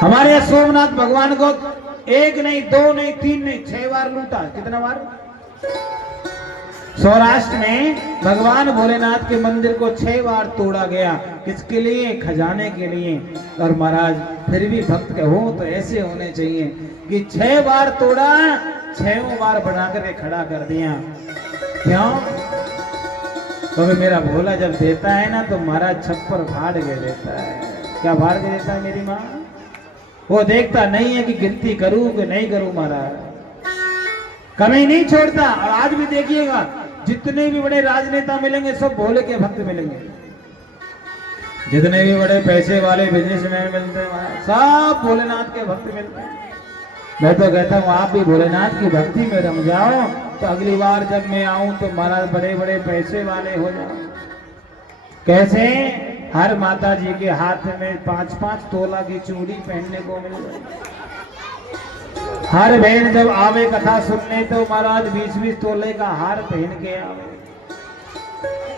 हमारे यहाँ सोमनाथ भगवान को एक नहीं, दो नहीं, तीन नहीं, 6 बार लूटा। कितना बार? सौराष्ट्र में भगवान भोलेनाथ के मंदिर को 6 बार तोड़ा गया। किसके लिए? खजाने के लिए। और महाराज फिर भी भक्त हो तो ऐसे होने चाहिए कि 6 बार तोड़ा, 6 बार बना करके खड़ा कर दिया। क्यों? क्योंकि मेरा भोला जब देता है ना तो महाराज छप्पर फाड़ के देता है। क्या फाड़ के देता है मेरी माँ? वो देखता नहीं है कि गिनती करूं कि नहीं करूं। महाराज कमी नहीं छोड़ता। और आज भी देखिएगा जितने भी बड़े राजनेता मिलेंगे सब भोले के भक्त मिलेंगे। जितने भी बड़े पैसे वाले बिजनेसमैन मिलते हैं सब भोलेनाथ के भक्त मिलते हैं। मैं तो कहता हूँ आप भी भोलेनाथ की भक्ति में रम जाओ तो अगली बार जब मैं आऊं तो महाराज बड़े बड़े पैसे वाले हो जाओ। कैसे? हर माता जी के हाथ में 5-5 तोला की चूड़ी पहनने को मिल जाए। हर बहन जब आवे कथा सुनने तो महाराज 20-20 तोले का हार पहन के आवे।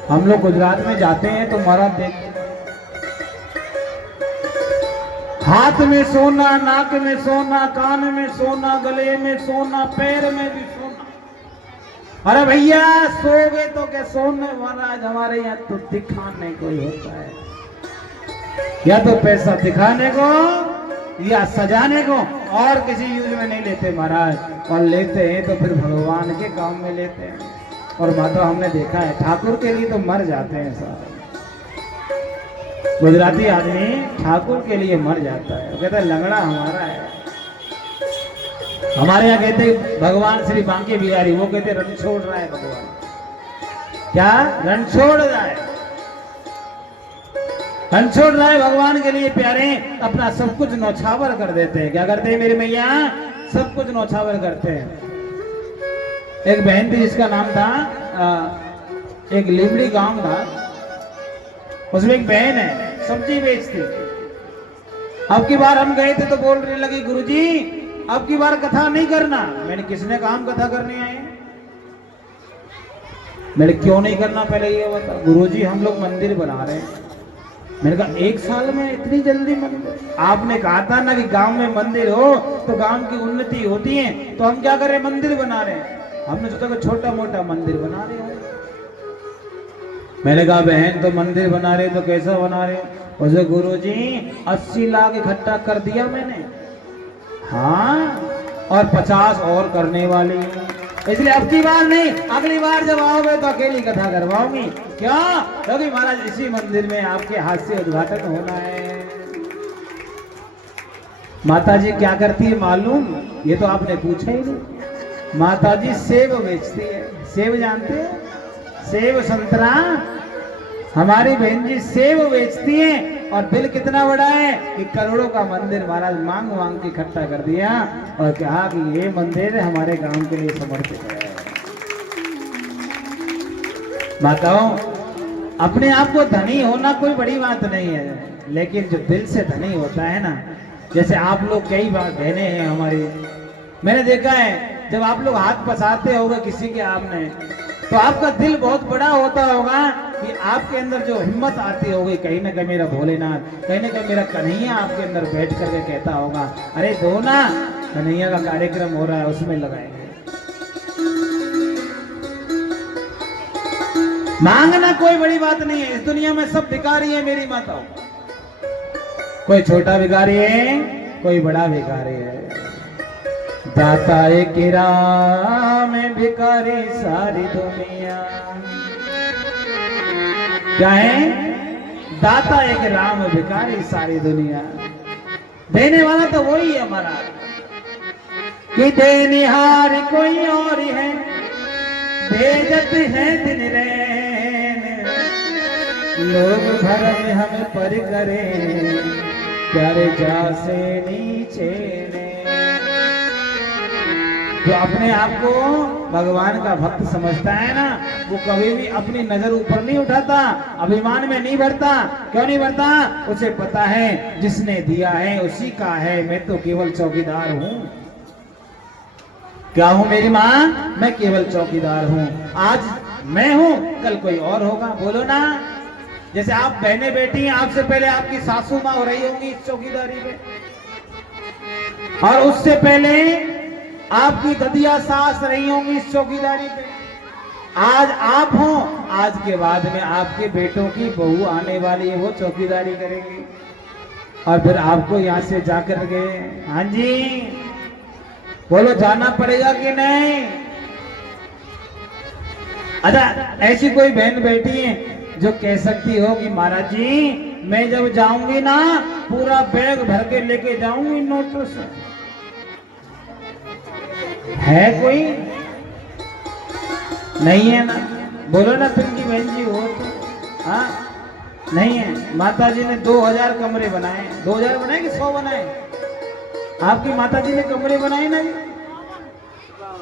हम लोग गुजरात में जाते हैं तो महाराज देखते हाथ में सोना, नाक में सोना, कान में सोना, गले में सोना, पैर में भी सोना। अरे भैया सोगे तो क्या सोने? महाराज हमारे यहाँ तो दिखाने को ही होता है, या तो पैसा दिखाने को या सजाने को, और किसी यूज में नहीं लेते महाराज। और लेते हैं तो फिर भगवान के काम में लेते हैं। और माता हमने देखा है ठाकुर के लिए तो मर जाते हैं सारे। गुजराती आदमी ठाकुर के लिए मर जाता है। वो कहता है लंगड़ा हमारा है। हमारे यहाँ कहते भगवान श्री बांके बिहारी, वो कहते रण छोड़ रहा है भगवान। क्या रण छोड़ रहा है? रण छोड़ रहा है भगवान के लिए। प्यारे अपना सब कुछ नौछावर कर देते हैं। क्या करते हैं मेरी मैया? सब कुछ नौछावर करते हैं। एक बहन थी जिसका नाम था एक लिमड़ी गांव था, उसमें एक बहन है सब्जी बेचती। अब की बार हम गए थे तो बोलने लगी गुरुजी अब की बार कथा नहीं करना। मैंने किसने कहा हम कथा करने आए? मैंने क्यों नहीं करना पहले ये बता। गुरुजी हम लोग मंदिर बना रहे हैं। मैंने कहा 1 साल में इतनी जल्दी मंदिर? आपने कहा था ना कि गांव में मंदिर हो तो गांव की उन्नति होती है, तो हम क्या कर रहे हैं? मंदिर बना रहे हैं। हमने सोचा कि छोटा मोटा मंदिर बना रहे हो। मैंने कहा बहन तो मंदिर बना रहे तो कैसा बना रहे हो? उसे गुरुजी 80 लाख इकट्ठा कर दिया मैंने। हाँ, और 50 और करने वाली हूँ, इसलिए अब की बार नहीं, अगली बार जब आओगे तो अकेली कथा करवाऊंगी। क्या? क्योंकि महाराज इसी मंदिर में आपके हाथ से उद्घाटन होना है। माता जी क्या करती है मालूम? ये तो आपने पूछा ही नहीं। माता जी सेब बेचती है। सेब जानते हैं? सेब संतरा। हमारी बहन जी सेब बेचती है। और दिल कितना बड़ा है कि करोड़ों का मंदिर महाराज मांग मांग के इकट्ठा कर दिया और कहा कि ये मंदिर हमारे गांव के लिए समर्पित है। माताओं अपने आप को धनी होना कोई बड़ी बात नहीं है, लेकिन जो दिल से धनी होता है ना, जैसे आप लोग कई बार बहने हैं हमारी, मैंने देखा है जब आप लोग हाथ पसारते होगे किसी के आपने, तो आपका दिल बहुत बड़ा होता होगा कि आपके अंदर जो हिम्मत आती होगी कहीं ना कहीं मेरा भोलेनाथ, कहीं ना कहीं मेरा कन्हैया आपके अंदर बैठ करके कहता होगा अरे दो ना, कन्हैया का कार्यक्रम हो रहा है उसमें लगाएंगे। मांगना कोई बड़ी बात नहीं है। इस दुनिया में सब भिखारी है मेरी माताओं। कोई छोटा भिखारी है, कोई बड़ा भिखारी है। दाता एक राम भिखारी सारी दुनिया। क्या है? दाता एक राम भिखारी सारी दुनिया। देने वाला तो वही है हमारा, कि देनिहार कोई और है, भेजत है दिन रैन, लोग भर में हमें पर करे, प्यारे जा से नीचे ने। जो अपने आप को भगवान का भक्त समझता है ना, वो कभी भी अपनी नजर ऊपर नहीं उठाता, अभिमान में नहीं बढ़ता। क्यों नहीं बढ़ता? उसे पता है जिसने दिया है उसी का है, मैं तो केवल चौकीदार हूँ। क्या हूँ मेरी माँ? मैं केवल चौकीदार हूँ। आज मैं हूँ, कल कोई और होगा। बोलो ना। जैसे आप बहने बेटी हैं, आपसे पहले आपकी सासू माँ हो रही होंगी इस चौकीदारी में। और उससे पहले आपकी ददिया सास रही होंगी इस चौकीदारी पे। आज आप हो, आज के बाद में आपके बेटों की बहू आने वाली है, वो चौकीदारी करेगी और फिर आपको यहाँ से जाकर के, हाँ जी बोलो, जाना पड़ेगा कि नहीं? अच्छा, ऐसी कोई बहन बैठी है जो कह सकती हो कि महाराज जी मैं जब जाऊंगी ना पूरा बैग भर के लेके जाऊंगी नोटों से? है कोई? नहीं है ना? बोलो ना पिंकी बहन जी, हो तो? हाँ नहीं है। माता जी ने 2000 कमरे बनाए। 2000 बनाए कि 100 बनाए? आपकी माता जी ने कमरे बनाए ना जी?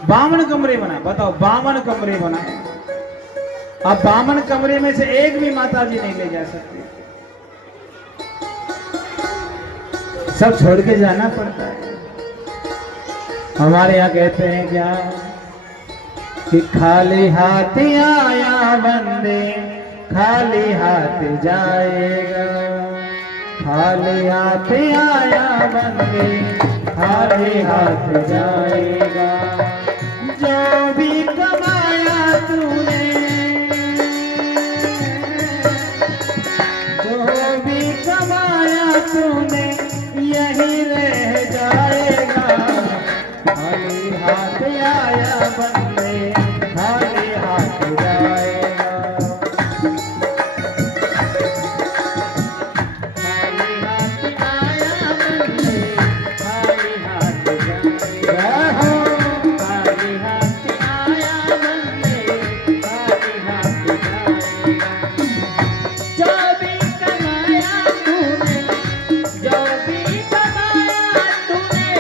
52 कमरे बनाए। बताओ, 52 कमरे बनाए। अब 52 कमरे में से एक भी माता जी नहीं ले जा सकती, सब छोड़ के जाना पड़ता है। हमारे यहाँ कहते हैं क्या कि खाली हाथ आया बंदे खाली हाथ जाएगा, खाली हाथ आया बंदे खाली हाथ जाएगा। जो भी कमाया तूने, जो भी कमाया तूने यही रह जाएगा। खाली हाथ आया बंदे खाली हाथ जाएगा, खाली हाथ आया बंदे खाली हाथ जाएगा। खाली हाथ आया बंदे खाली हाथ जाएगा। जो भी कमाया तूने, जो भी कमाया तूने,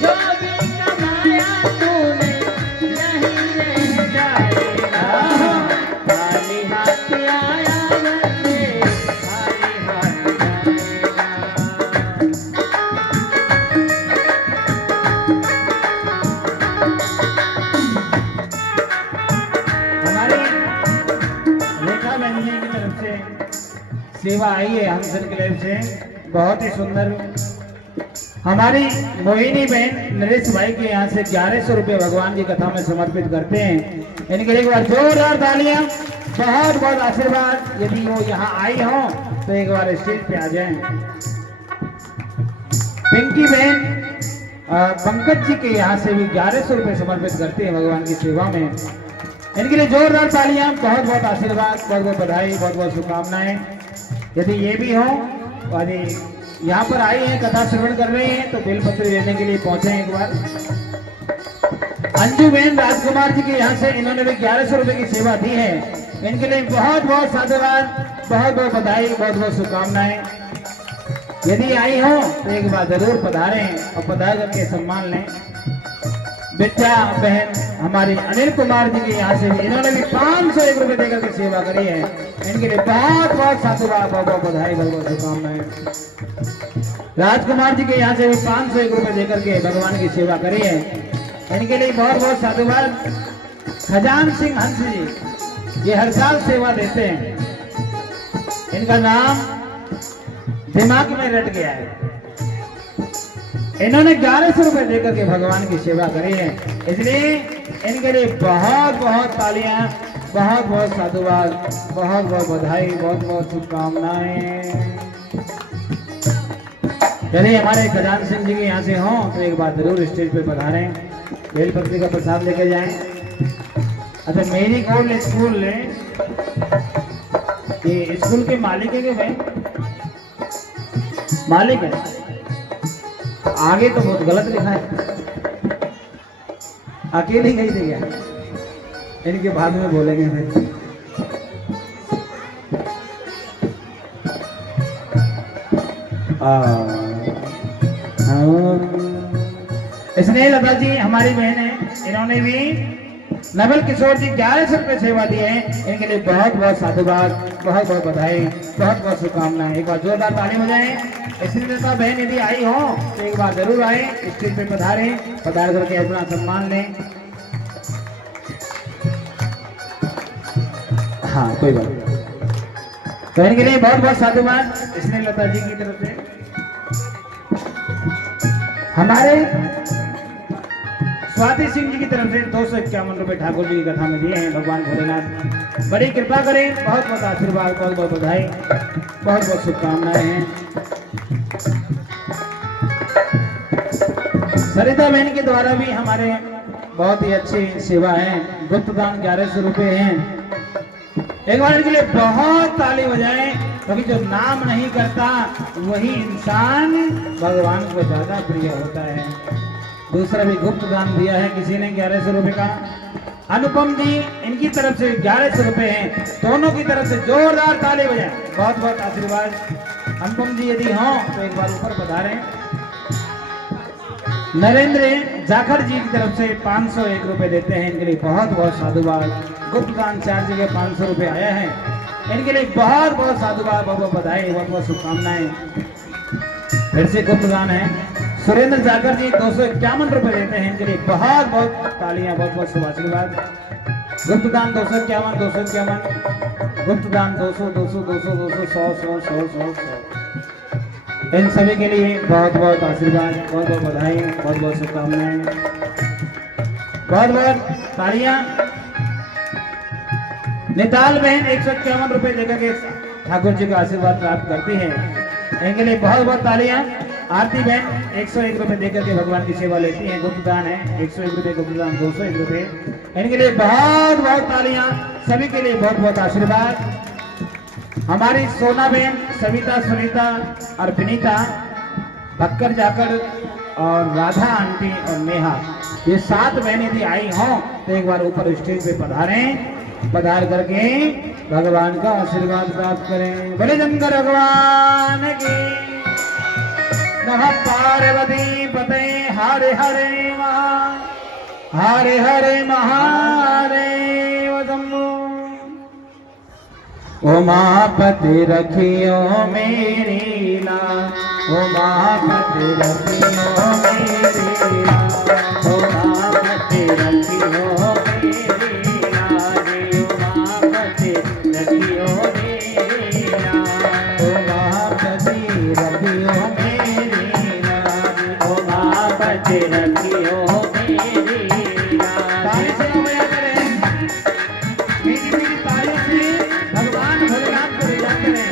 जो भी कमाया तूने यही रह जाएगा। खाली हाथ आया बंदे खाली हाथ जाएगा। हमारी रेखा बहन जी की तरफ से सेवा आई है हंसन क्लब से, बहुत ही सुंदर। हमारी मोहिनी बहन नरेश भाई के यहाँ से 1100 रुपये भगवान की कथा में समर्पित करते हैं। इनके लिए एक बार जोरदार तालियां, बहुत बहुत आशीर्वाद। यदि वो यहाँ आई हो तो एक बार स्टेज पे आ जाएं। पिंकी बहन पंकज जी के यहाँ से भी 1100 रुपये समर्पित करते हैं भगवान की सेवा में। इनके लिए जोरदार तालियां, बहुत बहुत आशीर्वाद, बहुत बहुत बधाई, बहुत बहुत शुभकामनाएं। यदि ये भी हो, यदि यहाँ पर आई हैं कथा श्रवण कर रहे हैं तो बेलपत्र लेने के लिए पहुंचे एक बार। अंजू बहन राजकुमार जी के यहाँ से इन्होंने भी 1100 रुपये की सेवा दी है। इनके लिए बहुत बहुत साधुवाद, बहुत बहुत बधाई, बहुत बहुत शुभकामनाएं। यदि आई हो तो एक बार जरूर पधारें और पधार करके सम्मान लें। विद्या बहन हमारी अनिल कुमार जी के यहाँ से भी इन्होंने भी 501 रुपये देकर के सेवा करी है। इनके लिए बहुत बहुत साधुवाद, बहुत बहुत बधाई, बहुत बहुत शुभकामनाएं। राजकुमार जी के यहाँ से भी 501 रुपये देकर के भगवान की सेवा करी है। इनके लिए बहुत बहुत साधुवाद। खजान सिंह हंस जी, ये हर साल सेवा देते हैं। इनका नाम दिमाग में रट गया है। इन्होंने 1100 रुपये देकर के भगवान की सेवा करी है, इसलिए इनके लिए बहुत बहुत तालियां, बहुत बहुत साधुवाद, बहुत बहुत बधाई, बहुत बहुत शुभकामनाएं। यदि हमारे खजान सिंह जी के यहाँ से हों तो एक बार जरूर स्टेज पे पधारें, बेलपत्री का प्रसाद लेके जाएं। अच्छा, मेरी गोल्ड स्कूल ने ये स्कूल के मालिक है कि भाई मालिक है, आगे तो बहुत गलत लिखा है, अकेले गई थी क्या? इनके बाद में बोलेंगे फिर। स्नेह लता जी हमारी बहन है, इन्होंने भी नवल किशोर जी 1100 रुपये सेवा दिए हैं। इनके लिए बहुत बहुत साधुवाद, बहुत बहुत बधाई, बहुत बहुत शुभकामनाएं। एक बार जोरदार ताली बजाएं। स्नेहलता बहन यदि आई हो तो एक बार जरूर आए, स्टेज पे पधारें, पधार करके अपना सम्मान लें। हाँ, कोई बात नहीं। तो इनके लिए बहुत बहुत साधुवाद स्नेहलता जी की तरफ से। हमारे स्वाति सिंह जी की तरफ से 251 रुपए ठाकुर जी की कथा में दिए हैं। भगवान भोलेनाथ बड़ी कृपा करें, बहुत बहुत आशीर्वाद, बहुत बहुत बधाई, बहुत बहुत शुभकामनाएं हैं। सरिता बहन के द्वारा भी हमारे बहुत ही अच्छी सेवा है। गुप्त दान 1100 रुपए हैं। एक बार इनके लिए बहुत ताली बजाएं, क्योंकि जो नाम नहीं करता वही इंसान भगवान को ज्यादा प्रिय होता है। दूसरा भी गुप्त दान दिया है किसी ने 1100 रुपए का। अनुपम जी इनकी तरफ से 1100 रुपए हैं। दोनों की तरफ से जोरदार ताली बजाएं, बहुत बहुत आशीर्वाद। अनुपम जी यदि हों तो एक बार ऊपर पधारें। नरेंद्र जाखड़ जी की तरफ से 501 रुपए देते हैं। इनके लिए बहुत बहुत साधुवाद। गुप्त दान 4 जगह 500 रुपए आया है। इनके लिए बहुत बहुत साधुवाद, बहुत बहुत बधाई, बहुत बहुत शुभकामनाएं। फिर से गुप्त दान है। सुरेंद्र जाकर जी 251 रुपए देते हैं। इनके लिए बहुत बहुत तालियां, बहुत बहुत शुभ आशीर्वाद। गुप्त दान 251 गुप्त दान 200 200 200 200 100 100 100 100। इन सभी के लिए बहुत बहुत आशीर्वाद, बहुत बहुत बधाई, बहुत बहुत शुभकामनाएं, बहुत बहुत तालियां। निताल बहन 151 रुपए देकर के ठाकुर जी का आशीर्वाद प्राप्त करती है। इनके लिए बहुत बहुत तालियां। आरती बहन 101 रुपए देकर के भगवान की सेवा लेती हैं। गुप्त दान है 101 रुपए, गुप्त दान 201 रुपए। इनके लिए बहुत बहुत तालियां। सभी के लिए बहुत बहुत आशीर्वाद। हमारी सोना बहन, सविता, सुनीता और विनीता, भक्कर जाकर और राधा आंटी और नेहा, ये 7 बहन यदि आई हों तो एक बार ऊपर स्टेज पे पधारें। पधार करके भगवान का आशीर्वाद प्राप्त करें। बोले शंकर भगवान की। नमः पार्वती पते हरे हरे हरे हरे महादेव शंभो। उमापति रखियो मेरी लाज, उमापति रखियो मेरी लाज, उमापति रखियो मेरी लाज, उमापति रखियो मेरी लाज, उमापति रखियो मेरी लाज, उमापति रखियो मेरी लाज। ताली से बजा करें, मीठी मीठी तालियों से भगवान भोलेनाथ को रिझा करें।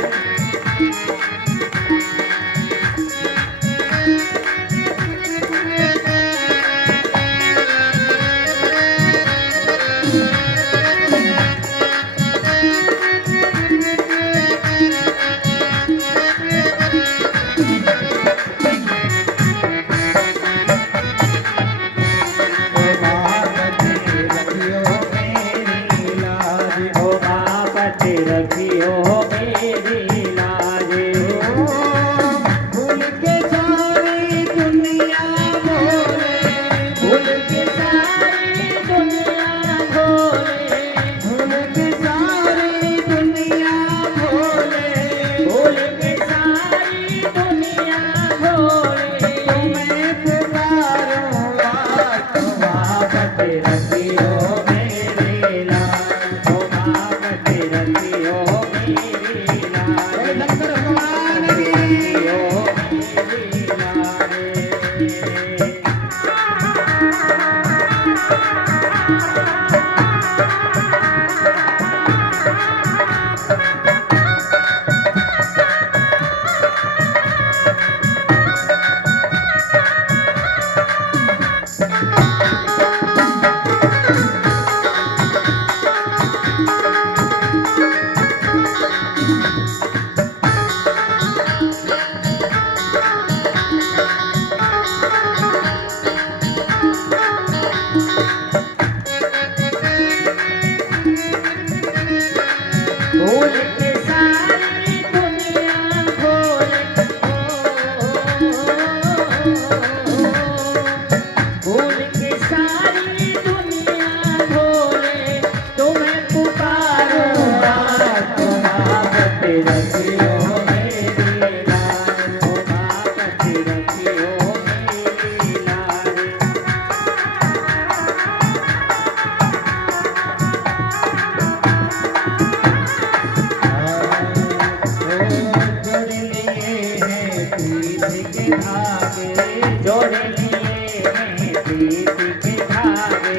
के धाम जोड़ लिए मैं प्रीति के धागे,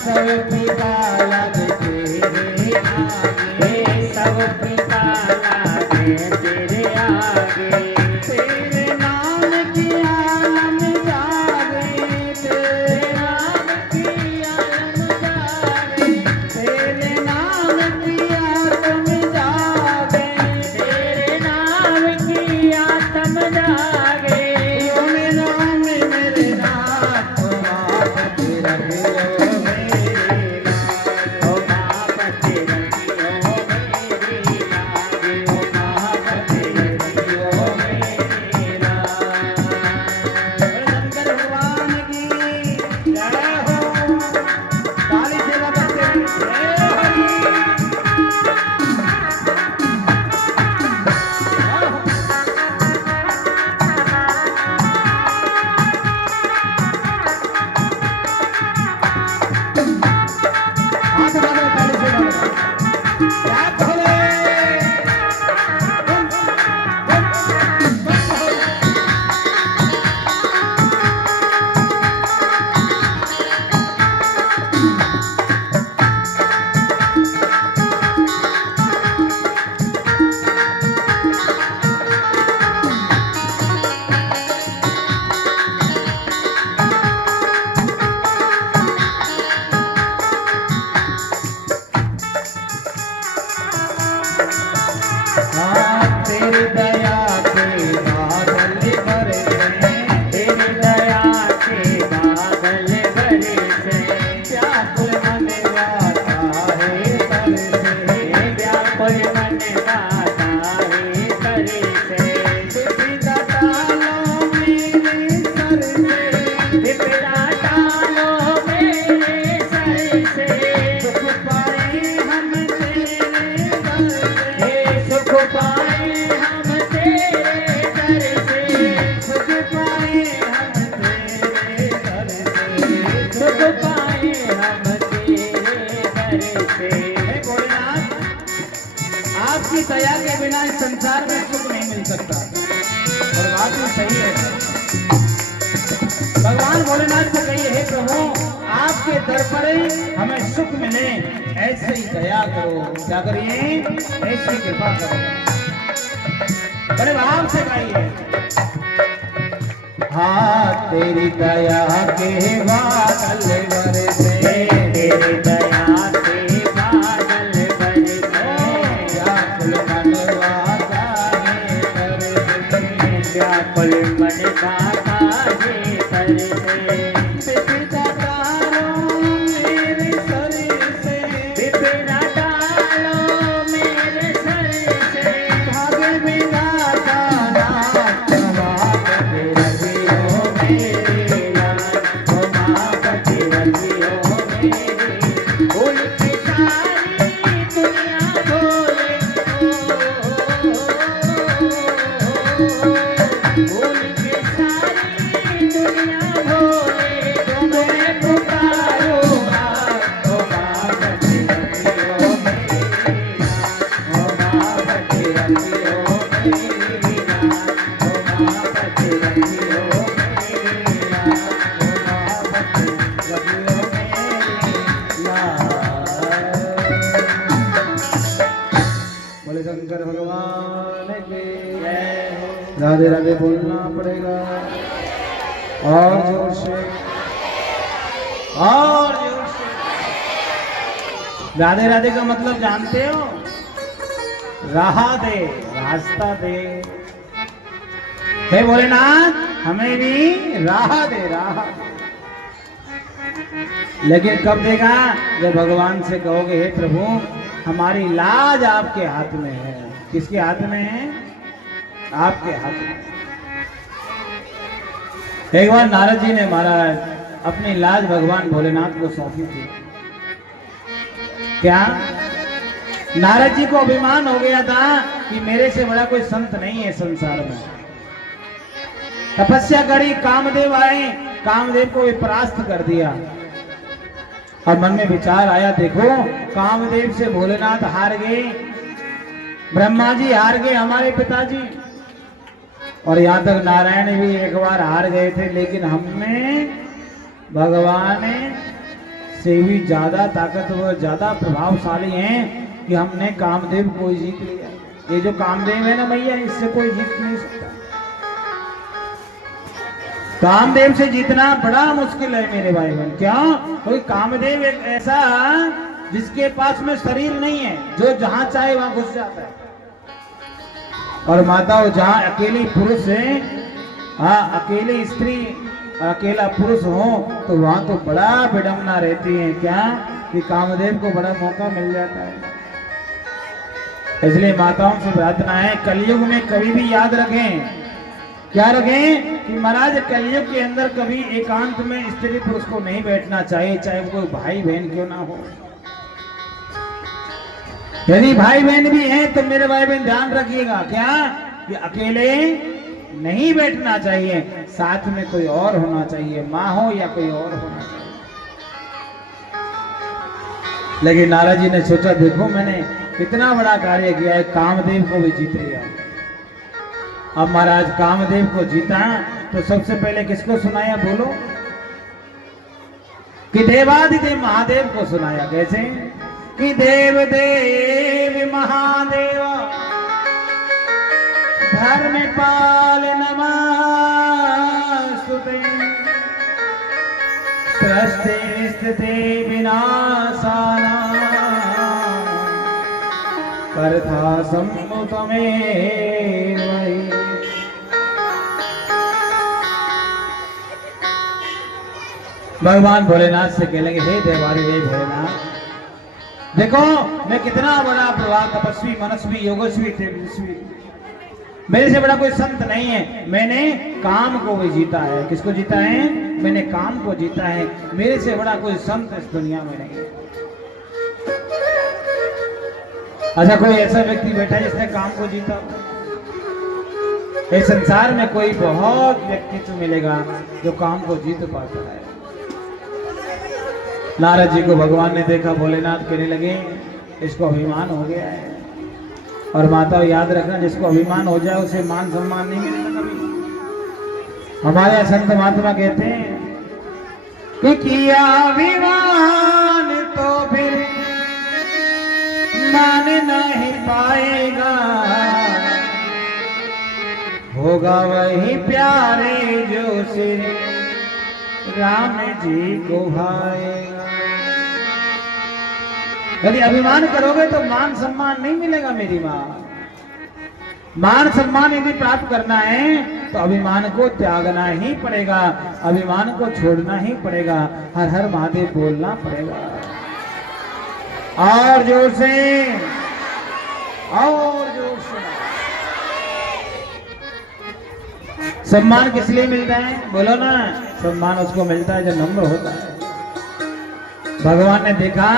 सब फीका लगे तेरे आगे, सब फीका लागे तेरे आगे। तेरे नाम की आलम जागे, तेरे नाम की आलम जागे, तेरे नाम की आत्म जागे, तेरे नाम की आत्म जागे। ओ मेरा मेरे नाथ माप रखियो मेरे नाथ, ओ मापते रखियो मेरी लागे, ओ मापते रखियो मेरी लागे। शंकर भगवान की जय हो। काली सेवा करते हैं जय हो। हाथ उठा दो काली सेवा में। जय भोले। हाँ, तेरी दया के बादल बरसे, तेरी दया के बादल बरसे, व्याकुल मन गाता है तरसे, व्याकुल मन गाता है तरसे। विपदा टालो मेरे सर से, विपदा टालो मेरे सर से, सुख पाए हम तेरे दर से, सुख पाए हम तेरे दर से, सुख पाए हम तेरे दर से, सुख पाए हम तेरे दर से। हे भोलेनाथ, आपकी दया के बिना इस संसार में सुख नहीं मिल सकता। और बात भी सही है। भगवान भोलेनाथ से कहिए, हे प्रभु आपके दर पर ही हमें सुख मिले, ऐसे ही दया करो। क्या करिए? ऐसी कृपा करो। बड़े भाव से कहिए। हाँ, तेरी दया के बादल बरसे, तेरी दया के बादल बरसे, व्याकुल मन गाता है तरसे, व्याकुल मन गाता है तरसे। विपदा टालो मेरे सर से, विपदा टालो मेरे सर से, भागे विधाता नाथ मापते रखियो मेरी लाज, ओ मापते रखियो मेरी। भूल के सारी दुनिया भोले, भूल के सारी दुनिया भोले, तुम्हें पुकारूंगा, ओ मापते रखियो मेरी लाज, ओ मापते रखियो मेरी लाज, ओ मापते रखियो मेरी लाज, ओ मापते रखियो मेरी बोले शंकर भगवान के जय हो। राधे राधे बोलना पड़ेगा और जोर से, और जोर से। राधे राधे का मतलब जानते हो? राह दे, रास्ता दे। हे भोलेनाथ हमें भी राह दे, राह। लेकिन कब देगा? जब भगवान से कहोगे, हे प्रभु हमारी लाज आपके हाथ में है। किसके हाथ में है? आपके हाथ में। एक बार नारद जी ने महाराज अपनी लाज भगवान भोलेनाथ को सौंपी थी। क्या? नारद जी को अभिमान हो गया था कि मेरे से बड़ा कोई संत नहीं है संसार में। तपस्या करी, कामदेव आए, कामदेव को विपरास्त कर दिया। और मन में विचार आया, देखो कामदेव से भोलेनाथ हार गए, ब्रह्मा जी हार गए, हमारे पिताजी। और यहाँ तक नारायण भी एक बार हार गए थे, लेकिन हमने भगवान से भी ज्यादा ताकतवर, ज्यादा प्रभावशाली हैं कि हमने कामदेव को जीत लिया। ये जो कामदेव है ना भैया, इससे कोई जीत नहीं सकता। कामदेव से जीतना बड़ा मुश्किल है मेरे भाई बहन। क्या? कोई कामदेव एक ऐसा जिसके पास में शरीर नहीं है, जो जहां चाहे वहां घुस जाता है। और माताओं, जहां अकेली पुरुष है, हाँ अकेली स्त्री अकेला पुरुष हो, तो वहां तो बड़ा विडंबना रहती है। क्या? कि कामदेव को बड़ा मौका मिल जाता है। इसलिए माताओं से प्रार्थना है, कलयुग में कभी भी याद रखें, क्या रखें? कि महाराज कलयुग के अंदर कभी एकांत में स्त्री पुरुष को नहीं बैठना चाहिए, चाहे वो कोई भाई बहन क्यों ना हो। यदि भाई बहन भी हैं तो मेरे भाई बहन ध्यान रखिएगा, क्या? कि अकेले नहीं बैठना चाहिए, साथ में कोई और होना चाहिए, माँ हो या कोई और होना चाहिए। लेकिन नारद जी ने सोचा, देखो मैंने कितना बड़ा कार्य किया है, कामदेव को भी जीत लिया। अब महाराज कामदेव को जीता तो सबसे पहले किसको सुनाया बोलो? कि देवादिदेव महादेव को सुनाया। कैसे? कि देव देव महादेव धर्म पाल नमस्तुते, सृष्टि स्थिति विनाशाना कर्ता सम्मुतमेव। भगवान भोलेनाथ से कह लेंगे, हे देवादिदेव भोलेनाथ, देखो मैं कितना बड़ा प्रभाव, तपस्वी, मनस्वी, योगस्वी, तेजस्वी, मेरे से बड़ा कोई संत नहीं है। मैंने काम को भी जीता है। किसको जीता है? मैंने काम को जीता है। मेरे से बड़ा कोई संत इस दुनिया में नहीं है। अच्छा, कोई ऐसा व्यक्ति बैठा है जिसने काम को जीता? इस संसार में कोई बहुत व्यक्तित्व मिलेगा जो काम को जीत पाता है। नारद जी को भगवान ने देखा, भोलेनाथ कहने लगे, इसको अभिमान हो गया है। और माता याद रखना, जिसको अभिमान हो जाए उसे मान सम्मान नहीं मिलेगा कभी। हमारे संत महात्मा कहते हैं कि किया अभिमान तो फिर मान नहीं पाएगा, होगा वही प्यारे जो सिर राम जी को भाएगा। यदि अभिमान करोगे तो मान सम्मान नहीं मिलेगा मेरी माँ। मान सम्मान यदि प्राप्त करना है तो अभिमान को त्यागना ही पड़ेगा, अभिमान को छोड़ना ही पड़ेगा, हर हर महादेव बोलना पड़ेगा। और जोर से, और जोर से। सम्मान किस लिए मिलता है बोलो ना? सम्मान उसको मिलता है जो नम्र होता है। भगवान ने देखा,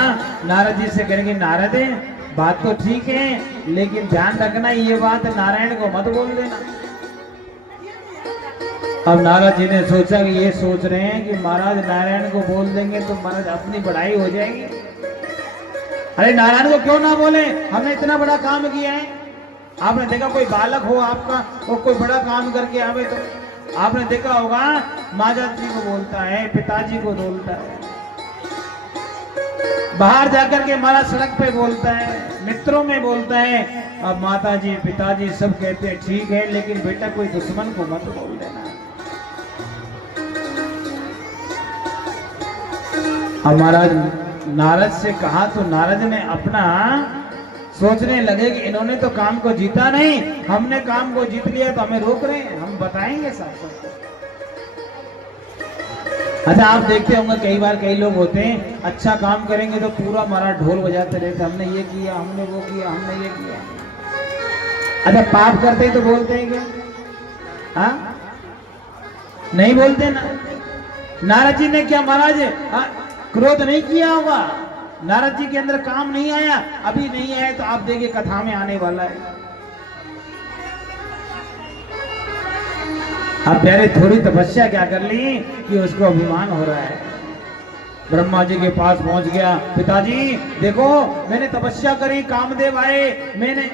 नारद जी से कहेंगे, नारद बात तो ठीक है, लेकिन ध्यान रखना ये बात नारायण को मत बोल देना। अब नारद जी ने सोचा कि ये सोच रहे हैं कि महाराज नारायण को बोल देंगे तो महाराज अपनी बढ़ाई हो जाएगी। अरे नारायण को क्यों ना बोले, हमने इतना बड़ा काम किया है। आपने देखा कोई बालक हो आपका, वो कोई बड़ा काम करके आवे तो आपने देखा होगा माता जी को बोलता है, पिताजी को बोलता है, बाहर जाकर के हमारा सड़क पे बोलता है, मित्रों में बोलता है। अब माता जी पिताजी सब कहते हैं ठीक है, लेकिन बेटा कोई दुश्मन को मत बोल देना। अब महाराज नारद से कहा तो नारद ने अपना सोचने लगे कि इन्होंने तो काम को जीता नहीं, हमने काम को जीत लिया तो हमें रोक रहे हैं, हम बताएंगे साथ साथ। अच्छा, आप देखते होंगे कई बार कई लोग होते हैं अच्छा काम करेंगे तो पूरा हमारा ढोल बजाते रहते, हमने ये किया, हमने वो किया, हमने ये किया। अच्छा, पाप करते ही तो बोलते हैं क्या? हाँ, नहीं बोलते ना। नारद जी ने क्या महाराज क्रोध नहीं किया होगा? नारद जी के अंदर काम नहीं आया, अभी नहीं आया तो आप देखिए कथा में आने वाला है। अब प्यारे थोड़ी तपस्या क्या कर ली कि उसको अभिमान हो रहा है। ब्रह्मा जी के पास पहुंच गया, पिताजी देखो मैंने तपस्या करी, कामदेव आए, मैंने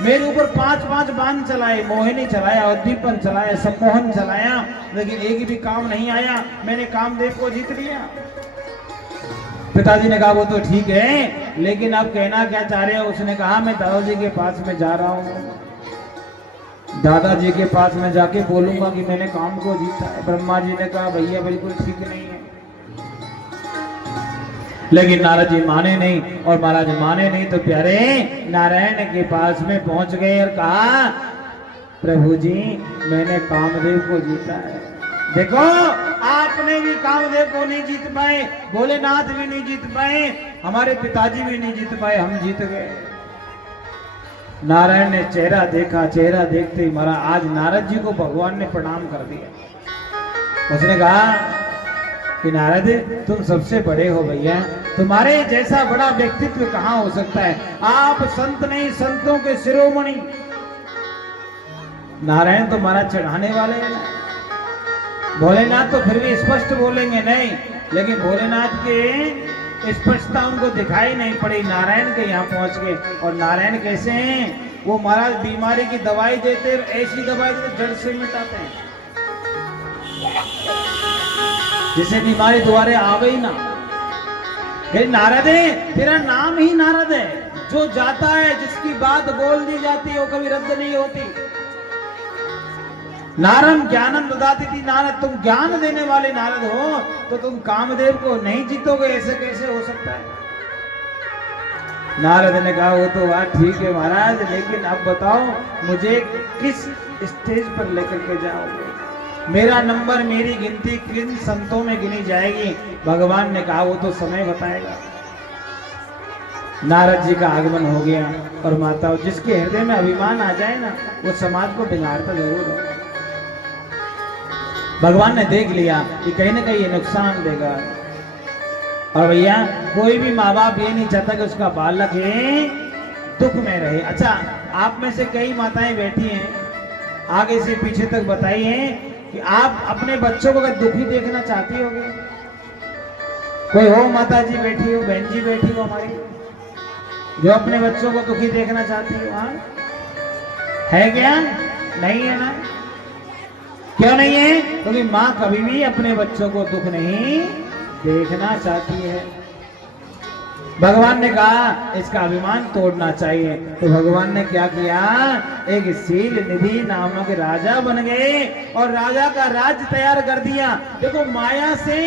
मेरे ऊपर 5-5 बाण चलाए, मोहिनी चलाया, उद्दीपन चलाया, सम्मोहन चलाया, लेकिन एक भी काम नहीं आया। मैंने कामदेव को जीत लिया। पिताजी ने कहा वो तो ठीक है, लेकिन आप कहना क्या चाह रहे हो? उसने कहा मैं दादाजी के पास में जा रहा हूँ, दादाजी के पास में जाके बोलूंगा कि मैंने काम को जीता है। ब्रह्मा जी ने कहा भैया बिल्कुल ठीक नहीं है, लेकिन नारद जी माने नहीं। और महाराज माने नहीं तो प्यारे नारायण के पास में पहुंच गए और कहा प्रभु जी मैंने कामदेव को जीता है। देखो आपने भी कामदेव को नहीं जीत पाए, भोलेनाथ भी नहीं जीत पाए, हमारे पिताजी भी नहीं जीत पाए, हम जीत गए। नारायण ने चेहरा देखा, चेहरा देखते ही मारा। आज नारद जी को भगवान ने प्रणाम कर दिया। उसने कहा कि नारद तुम सबसे बड़े हो भैया, तुम्हारे जैसा बड़ा व्यक्तित्व कहाँ हो सकता है? आप संत नहीं, संतों के शिरोमणि। नारायण तो महाराज चढ़ाने वाले हैं ना, भोलेनाथ तो फिर भी स्पष्ट बोलेंगे नहीं, लेकिन भोलेनाथ के स्पष्टता उनको दिखाई नहीं पड़ी। नारायण के यहाँ पहुंच गए। और नारायण कैसे हैं? वो महाराज बीमारी की दवाई देते, ऐसी दवाई देते जड़ से मिटाते हैं, जिसे बीमारी दोबारा आ गई ना। हे नारद है, तेरा नाम ही नारद है। जो जाता है, जिसकी बात बोल दी जाती है, वो कभी रद्द नहीं होती। नारम ज्ञानम ददाति थी। नारद तुम ज्ञान देने वाले नारद हो, तो तुम कामदेव को नहीं जीतोगे, ऐसे कैसे हो सकता है? नारद ने कहा वो तो बात ठीक है महाराज, लेकिन अब बताओ मुझे किस स्टेज पर लेकर के जाओगे? मेरा नंबर, मेरी गिनती किन संतों में गिनी जाएगी? भगवान ने कहा वो तो समय बताएगा। नारद जी का आगमन हो गया। और माताओं, जिसके हृदय में अभिमान आ जाए ना, वो समाज को बिगाड़ता जरूर है। भगवान ने देख लिया कि कहीं ना कहीं ये नुकसान देगा। और भैया कोई भी माँ बाप ये नहीं चाहता कि उसका बालक है दुख में रहे। अच्छा, आप में से कई माताएं बैठी हैं, आगे से पीछे तक बताइए कि आप अपने बच्चों को अगर दुखी देखना चाहती होगी? कोई हो माता जी बैठी हो, बहन जी बैठी हो हमारी, जो अपने बच्चों को दुखी देखना चाहती हो? हाँ है क्या? नहीं है ना? क्यों नहीं है? क्योंकि माँ कभी भी अपने बच्चों को दुख नहीं देखना चाहती है। भगवान ने कहा इसका अभिमान तोड़ना चाहिए। तो भगवान ने क्या किया? एक शील निधि नामक राजा बन गए और राजा का राज्य तैयार कर दिया। देखो माया से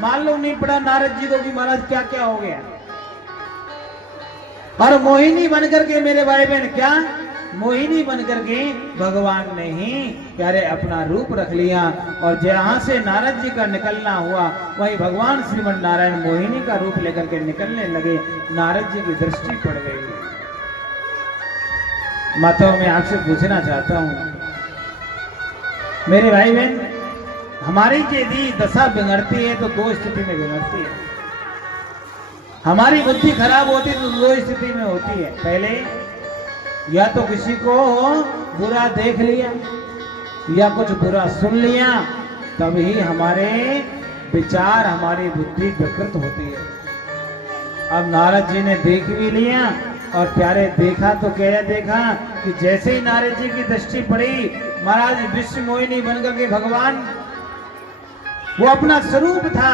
मालूम नहीं पड़ा नारद जी को कि महाराज क्या क्या हो गया। और मोहिनी बनकर के मेरे भाई बहन, क्या मोहिनी बनकर के भगवान ने ही प्यारे अपना रूप रख लिया। और जहां से नारद जी का निकलना हुआ, वहीं भगवान श्रीमन नारायण मोहिनी का रूप लेकर के निकलने लगे। नारद जी की दृष्टि पड़ गई। माताओं, मैं आपसे पूछना चाहता हूं मेरे भाई बहन, हमारी यदि दशा बिगड़ती है तो दो स्थिति में बिगड़ती है। हमारी बुद्धि खराब होती है तो दो स्थिति में होती है। पहले या तो किसी को बुरा देख लिया या कुछ बुरा सुन लिया, तभी हमारे विचार, हमारी बुद्धि विकृत होती है। अब नारद जी ने देख भी लिया और प्यारे देखा तो क्या देखा कि जैसे ही नारद जी की दृष्टि पड़ी, महाराज विश्व मोहिनी बनकर के भगवान वो अपना स्वरूप था,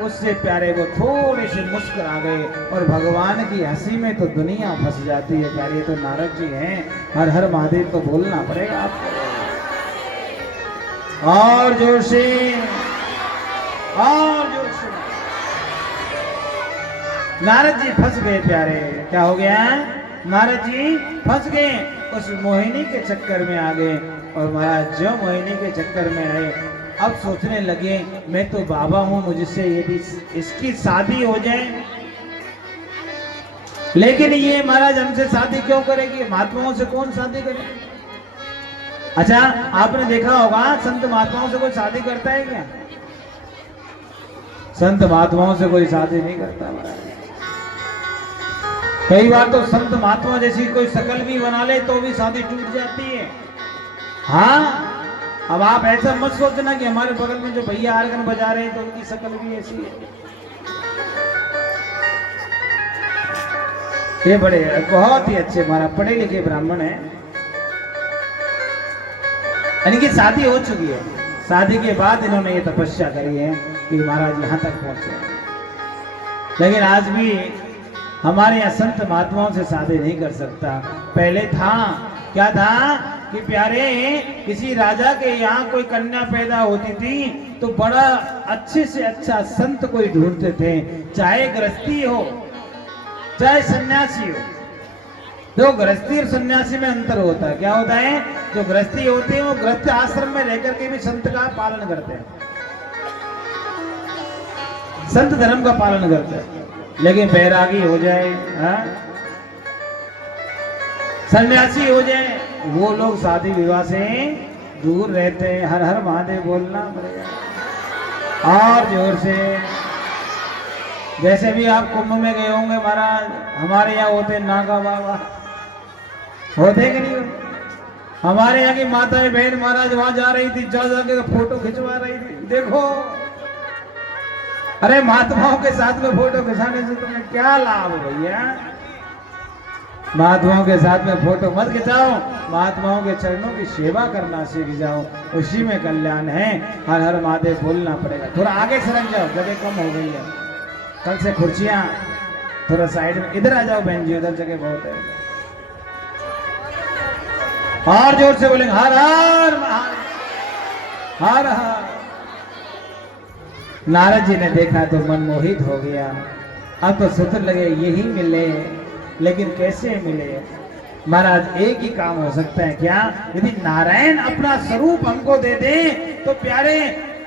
उससे प्यारे वो थोड़े से मुस्कुरा गए। और भगवान की हंसी में तो दुनिया फंस जाती है। प्यारे तो नारद जी हैं, हर हर महादेव तो बोलना पड़ेगा आपको। और जोर से, और जोर से। नारद जी फंस गए प्यारे। क्या हो गया? नारद जी फंस गए, उस मोहिनी के चक्कर में आ गए। और महाराज जो मोहिनी के चक्कर में आए, अब सोचने लगे मैं तो बाबा हूं, मुझसे यदि इसकी शादी हो जाए, लेकिन ये महाराज हमसे शादी क्यों करेगी? महात्माओं से कौन शादी करे? अच्छा, आपने देखा होगा संत महात्माओं से कोई शादी करता है क्या? संत महात्माओं से कोई शादी नहीं करता महाराज। कई बार तो संत महात्मा जैसी कोई शकल भी बना ले तो भी शादी टूट जाती है। हाँ, अब आप ऐसा मत सोचना कि हमारे बगल में जो भैया आर्गन बजा रहे हैं तो उनकी शक्ल भी ऐसी है। ये बड़े बहुत ही अच्छे महाराज पढ़े लिखे ब्राह्मण हैं। यानी कि शादी हो चुकी है, शादी के बाद इन्होंने ये तपस्या करी है कि महाराज यहाँ तक पहुंचे। लेकिन आज भी हमारे यहाँ संत महात्माओं से शादी नहीं कर सकता। पहले था क्या था कि प्यारे किसी राजा के यहाँ कोई कन्या पैदा होती थी तो बड़ा अच्छे से अच्छा संत कोई ढूंढते थे, चाहे गृहस्थी हो चाहे सन्यासी हो। जो गृहस्थी और सन्यासी में अंतर होता है, क्या होता है? जो गृहस्थी होते हैं वो गृहस्थ आश्रम में रहकर के भी संत का पालन करते हैं, संत धर्म का पालन करते हैं। लेकिन बैरागी हो जाए, सन्यासी हो जाए, वो लोग शादी विवाह से दूर रहते हैं। हर हर महादेव बोलना पड़ेगा और जोर से। जैसे भी आप कुंभ में गए होंगे महाराज, हमारे यहाँ होते नागा बाबा, होते कि नहीं होते? हमारे यहाँ की माताएं बहन महाराज वहां जा रही थी, जा जाके फोटो खिंचवा रही थी। देखो, अरे महात्माओं के साथ में फोटो खिंचाने से तुम्हें क्या लाभ भैया? महात्माओं के साथ में फोटो मत खिंचाओ, महात्माओं के चरणों की सेवा करना सीख जाओ, उसी में कल्याण है। हर हर महादेव बोलना पड़ेगा। थोड़ा आगे सरक जाओ, जगह कम हो गई है। कल से कुर्सियां थोड़ा साइड में, इधर आ जाओ बहन जी, उधर जगह बहुत है। और जोर से बोलेंगे हर हर हर हर। नारद जी ने देखा तो मन मोहित हो गया। अब तो सूत्र लगे यही मिले, लेकिन कैसे मिले? महाराज एक ही काम हो सकता है, क्या? यदि नारायण अपना स्वरूप हमको दे दे तो प्यारे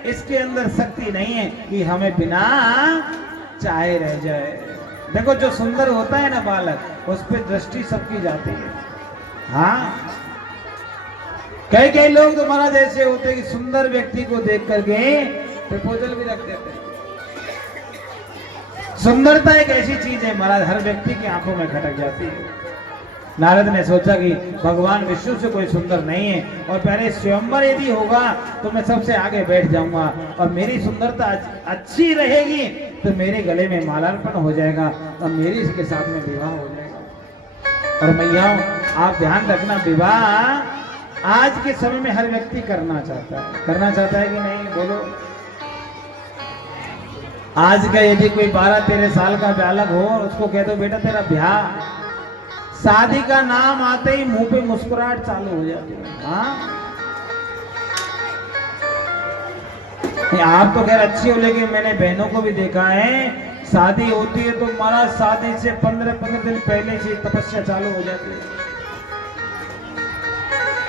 इसके अंदर शक्ति नहीं है कि हमें बिना चाहे रह जाए। देखो, जो सुंदर होता है ना बालक, उस पर दृष्टि सबकी जाती है। हाँ, कई लोग तो महाराज ऐसे होते हैं कि सुंदर व्यक्ति को देख करके प्रपोजल भी रख देते हैं। सुंदरता एक ऐसी चीज है महाराज, हर व्यक्ति की आंखों में खटक जाती है। नारद ने सोचा कि भगवान विष्णु से कोई सुंदर नहीं है, और पहले स्वयंवर यदि होगा तो मैं सबसे आगे बैठ जाऊंगा, और मेरी सुंदरता अच्छी रहेगी तो मेरे गले में मालार्पण हो जाएगा और मेरी इसके साथ में विवाह हो जाएगा। और मैया आप ध्यान रखना, विवाह आज के समय में हर व्यक्ति करना चाहता है कि नहीं? बोलो। आज का यदि कोई 12-13 साल का बालक हो, उसको कह दो बेटा तेरा ब्याह, शादी का नाम आते ही मुंह पे मुस्कुराहट चालू हो जाती है। हाँ, आप तो खैर अच्छी हो, लेकिन मैंने बहनों को भी देखा है, शादी होती है तो महाराज शादी से 15 दिन पहले से तपस्या चालू हो जाती है।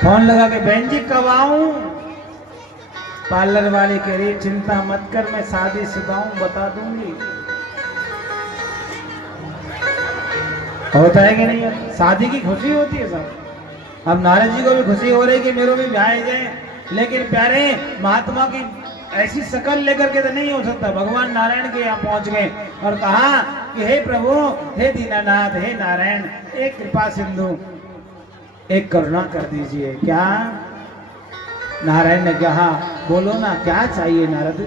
फोन लगा के बहन जी कब आऊं? पार्लर वाली कह रही चिंता मत कर, मैं शादी सिखाऊं, बता दूंगी। होता है कि नहीं? शादी की खुशी होती है सब। अब नारद जी को भी खुशी हो रही कि मेरे भी ब्याह जाए, लेकिन प्यारे महात्मा की ऐसी शकल लेकर के तो नहीं हो सकता। भगवान नारायण के यहाँ पहुंच गए और कहा कि हे प्रभु, हे दीनानाथ, हे नारायण, एक कृपा सिंधु, एक करुणा कर दीजिए। क्या? नारायण ने कहा बोलो ना, क्या चाहिए नारद?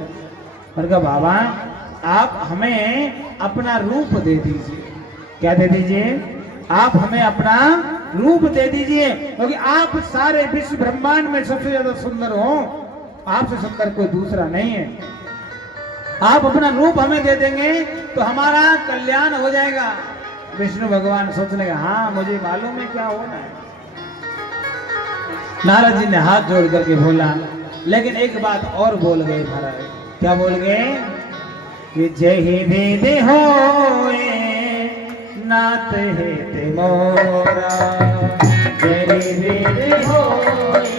और कहा बाबा आप हमें अपना रूप दे दीजिए। क्या दे दीजिए? आप हमें अपना रूप दे दीजिए, क्योंकि आप सारे विश्व ब्रह्मांड में सबसे ज्यादा सुंदर हो, आपसे सुंदर कोई दूसरा नहीं है। आप अपना रूप हमें दे देंगे तो हमारा कल्याण हो जाएगा। विष्णु भगवान सोचने का हाँ मुझे मालूम है क्या होना है। नारद जी ने हाथ जोड़ करके बोला, लेकिन एक बात और बोल गए महाराज। क्या बोल गए? कि जय ही भेद होए नाथ हेते मोरा, जय ही भेद होए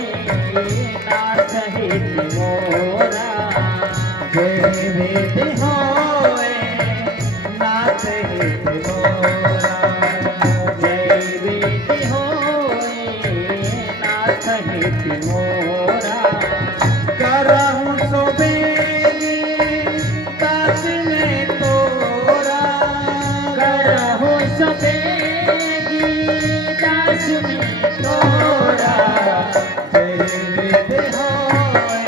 नाथ हेते मोरा, जय ही भेद होए नाथ हेते मोरा, जय ही भेद होए नाथ हेते मोरा, करहूं सो बेगी दास में तोरा, करहूं सो बेगी दास में तोरा, जय वेद होए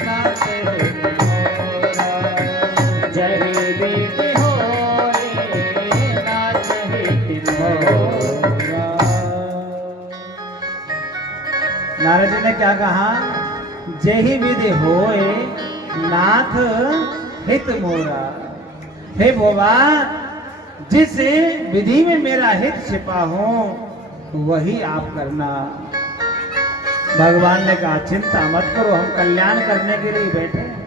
नाथ हेते मोरा, क्या कहा, जेहि विधि होए नाथ हित मोरा। हे भोला, जिस विधि में मेरा हित छिपा हो वही आप करना। भगवान ने कहा चिंता मत करो, हम कल्याण करने के लिए बैठे हैं,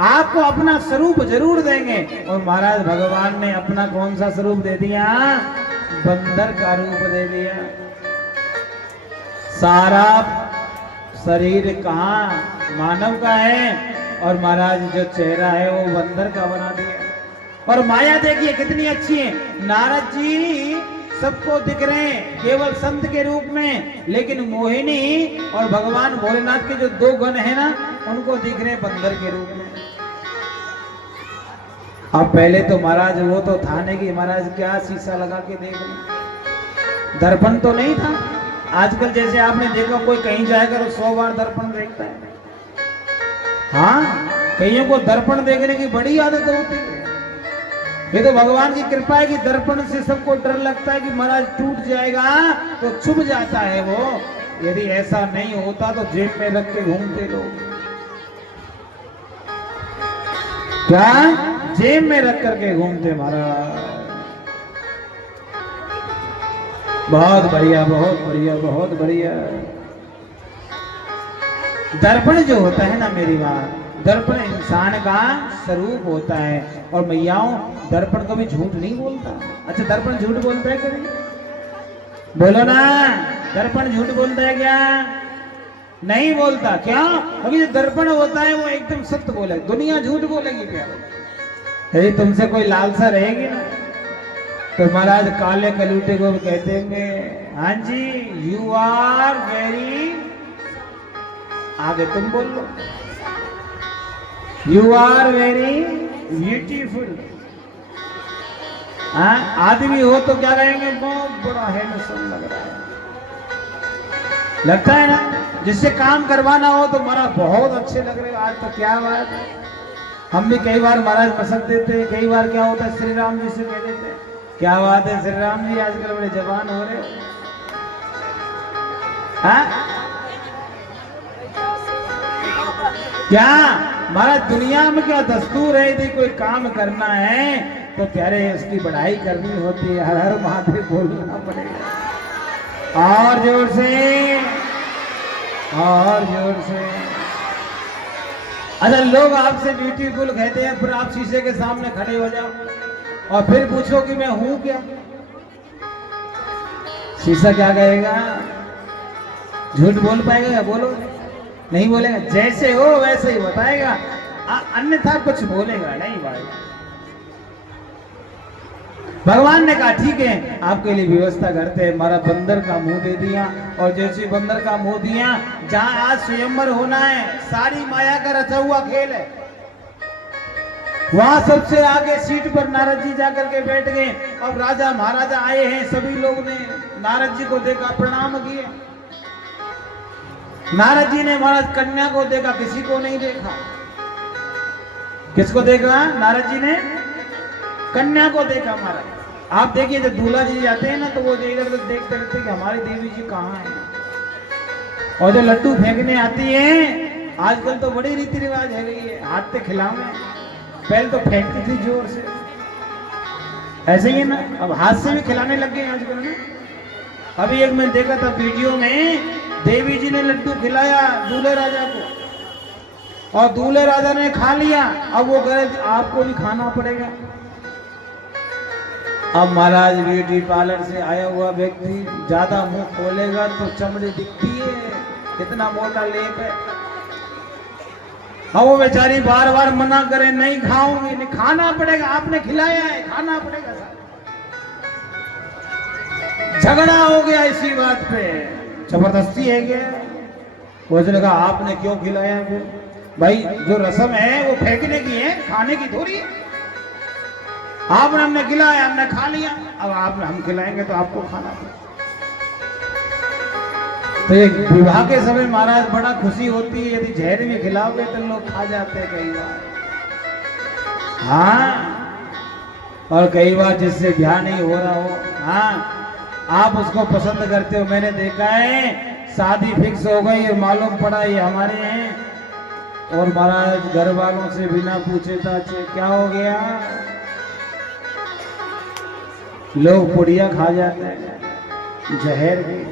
आपको अपना स्वरूप जरूर देंगे। और महाराज भगवान ने अपना कौन सा स्वरूप दे दिया, बंदर का रूप दे दिया। सारा शरीर कहाँ मानव का है और महाराज जो चेहरा है वो बंदर का बना दिया। और माया देखिए कितनी अच्छी है, नारद जी सबको दिख रहे हैं केवल संत के रूप में, लेकिन मोहिनी और भगवान भोलेनाथ के जो दो गण है ना उनको दिख रहे हैं बंदर के रूप में। अब पहले तो महाराज वो तो था नहीं कि महाराज क्या शीशा लगा के देख रहे, दर्पण तो नहीं था। आजकल जैसे आपने देखा कोई कहीं जाएगा तो 100 बार दर्पण देखता है। हाँ, कईयों को दर्पण देखने की बड़ी आदत होती है। ये तो भगवान की कृपा है कि दर्पण से सबको डर लगता है कि महाराज टूट जाएगा तो छुप जाता है वो। यदि ऐसा नहीं होता तो जेब में रख के घूमते लोग। क्या जेब में रख करके घूमते महाराज। बहुत बढ़िया, बहुत बढ़िया, बहुत बढ़िया। दर्पण जो होता है ना मेरी बात, दर्पण इंसान का स्वरूप होता है। और मैयाओं, दर्पण कभी झूठ नहीं बोलता। अच्छा, दर्पण झूठ बोलता है कभी? बोलो ना, दर्पण झूठ बोलता है क्या? नहीं बोलता। क्या? क्योंकि जो दर्पण होता है वो एकदम सत्य बोले। दुनिया झूठ बोलेगी क्या? यदि तुमसे कोई लालसा रहेगी ना तो महाराज काले कलूटे को कहते हैं, हाँ जी, यू आर वेरी, आगे तुम बोल लो, यू आर वेरी ब्यूटीफुल। आदमी हो तो क्या कहेंगे, बहुत बड़ा हैंडसम लग रहा है, लगता है ना। जिससे काम करवाना हो तो महाराज बहुत अच्छे लग रहे हो आज तो, क्या बात है। हम भी कई बार महाराज मसक देते हैं, कई बार क्या होता है श्री राम जी से कह देते हैं, क्या बात है श्री राम जी आजकल बड़े जवान हो रहे हो। क्या महाराज दुनिया में क्या दस्तूर है, यदि कोई काम करना है तो प्यारे उसकी बढ़ाई करनी होती है, हर हर महादेव बोलना पड़ेगा और जोर से, और जोर से। अच्छा, लोग आपसे ब्यूटीफुल कहते हैं, फिर आप शीशे के सामने खड़े हो जाओ और फिर पूछो कि मैं हूं क्या, शीशा क्या कहेगा? झूठ बोल पाएगा? बोलो, नहीं बोलेगा। जैसे हो वैसे ही बताएगा, अन्यथा कुछ बोलेगा नहीं भाई। भगवान ने कहा ठीक है, आपके लिए व्यवस्था करते हैं। हमारा बंदर का मुंह दे दिया, और जैसे बंदर का मुंह दिया, जहां आज स्वयंवर होना है, सारी माया का रचा हुआ खेल है, वहां सबसे आगे सीट पर नारद जी जाकर के बैठ गए। अब राजा महाराजा आए हैं, सभी लोग ने नारद जी को देखा, प्रणाम किए। नारद जी ने महाराज कन्या को देखा, किसी को नहीं देखा। किसको देखा? नारद जी ने कन्या को देखा। महाराज आप देखिए, जब दूल्हा जी जाते हैं ना तो वो इधर उधर देखते रहते कि हमारी देवी जी कहाँ है। और जो लड्डू फेंकने आती है, आजकल तो बड़ी रीति रिवाज है गई है, हाथ से खिलावे। पहले तो फेंकती थी जोर से, ऐसे ही है ना, अब हाथ से भी खिलाने लग गए आजकल ना। अभी एक मैं देखा था वीडियो में, देवी जी ने लड्डू खिलाया दूल्हे राजा को, और दूल्हे राजा ने खा लिया। अब वो कह रहे आपको भी खाना पड़ेगा। अब महाराज ब्यूटी पार्लर से आया हुआ व्यक्ति ज्यादा मुंह खोलेगा तो चमड़ी दिखती है, कितना मोटा लेप है। अब वो बेचारी बार बार मना करे, नहीं खाऊंगी, नहीं, खाना पड़ेगा, आपने खिलाया है, खाना पड़ेगा। झगड़ा हो गया इसी बात पे, जबरदस्ती है क्या? उसने कहा आपने क्यों खिलाया? फिर भाई जो रस्म है वो फेंकने की है, खाने की थोड़ी है। आपने हमने खिलाया, हमने खा लिया, अब आपने हम खिलाएंगे तो आपको खाना पड़ेगा। तो ये विवाह के समय महाराज बड़ा खुशी होती है, यदि जहर भी खिलाओगे तो लोग खा जाते हैं कई बार। हाँ, और कई बार जिससे ध्यान नहीं हो रहा हो, हाँ, आप उसको पसंद करते हो, मैंने देखा है। शादी फिक्स हो गई और मालूम पड़ा ये हमारे हैं, और महाराज घर वालों से बिना पूछे ताछे क्या हो गया, लोग पुड़िया खा जाते हैं, जहर भी